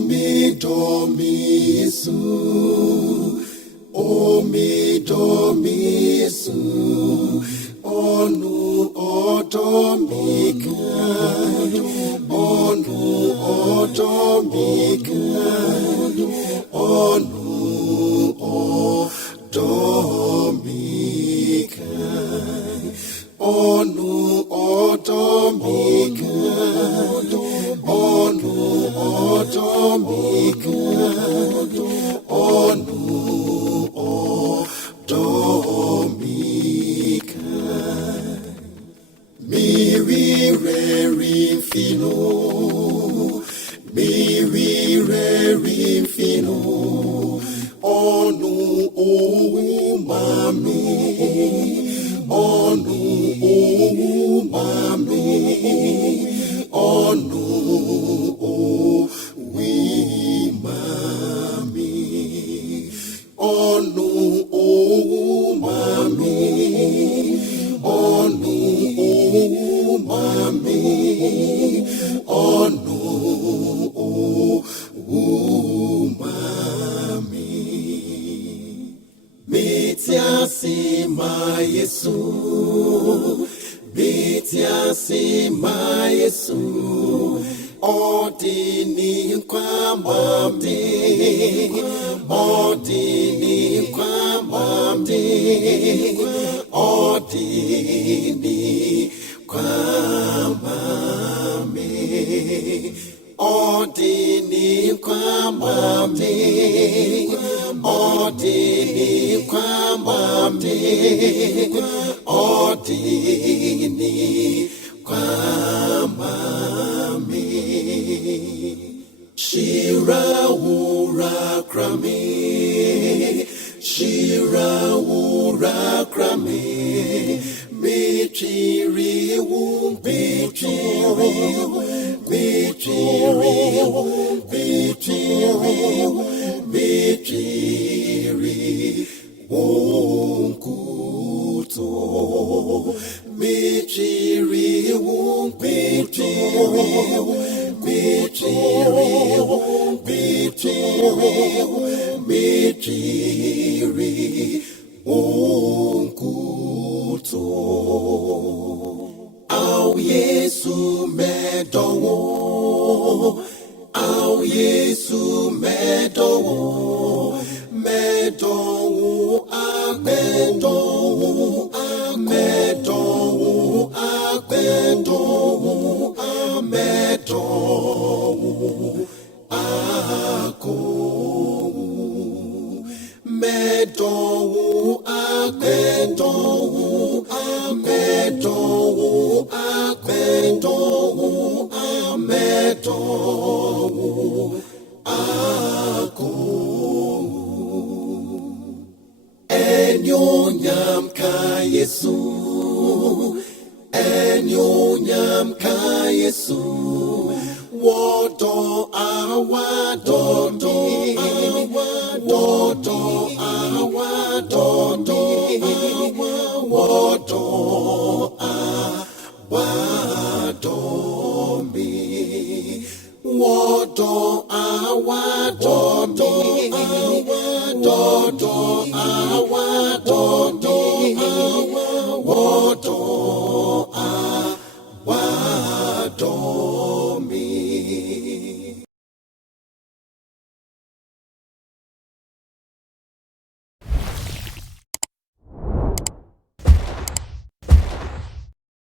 Medo Yesu, Medo Yesu, onu otomika, onu otomika, onu otomika, onu otomika, onu otomika, onu otomika. Miri fino, miri fino, onu mami, onu mami, onu mami, onu mami, onu mami, onu mami. Metiasima Yesu, metiasima Yesu, odini kwamamde, odini kwamamde, odini kwamame, odini kwamame, odini kwamame, odini kwamame. Shira wura krame, shira wura krame, Michiri wum, michiri wum, michiri wum, michiri wum, michiri wum kuto, michiri wum, michiri wum, michiri wum, michiri wum, michiri wum kuto. Au Yesu Medo, au Yesu Medo, Medo Medo Medo Medo Medo ako Medo Medo Medo Medo Medo ako Enyonyam ka Yesu, enyonyam ka Yesu, wodo awa dodo awa dodo awa dodo awa wodo awa